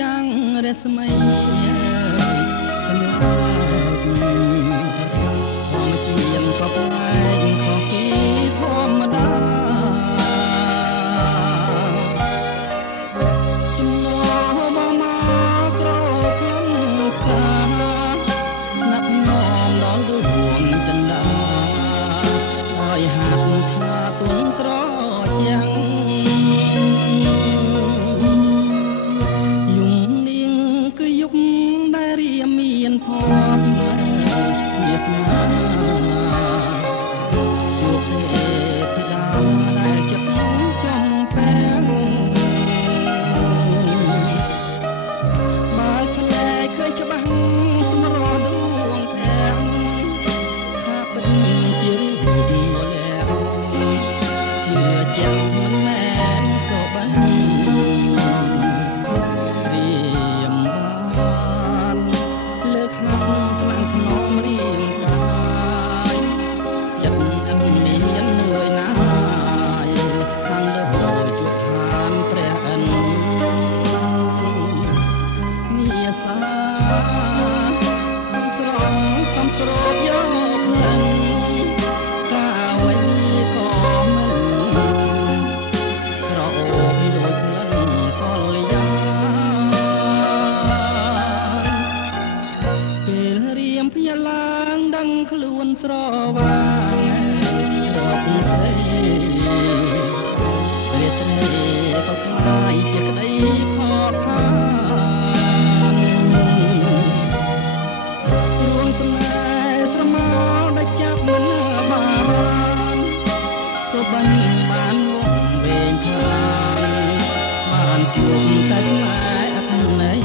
ចាំងរស្មីចំណាធម្មជាតិក៏ប្លែកខុសពីធម្មតាចំណោះមកមកក្រក្នុងកាណាក់ញោមដល់ដួងចិន្តាដោយហាត់ខ្លាទុនត្រជាងមានផតវាស្នាជួបទេពីដើមដែលចិត្តចំពេងបើខ្លែឃើញច្បាស់ស្មរដួងផែងថាពិតជារូបមលែជឿជាក់មិនណែនសូបិនឡើងដឹងខ្លួនស្រវាងរកស្រីរាត្រីក៏ខ្លាយជាក្តីខកខានរួងស្នេហ៍ស្រមោលដែលចាប់មិនបានសុបិនបានងំវែងខានបានជួបតែស្នេហ៍អត្ថន័យ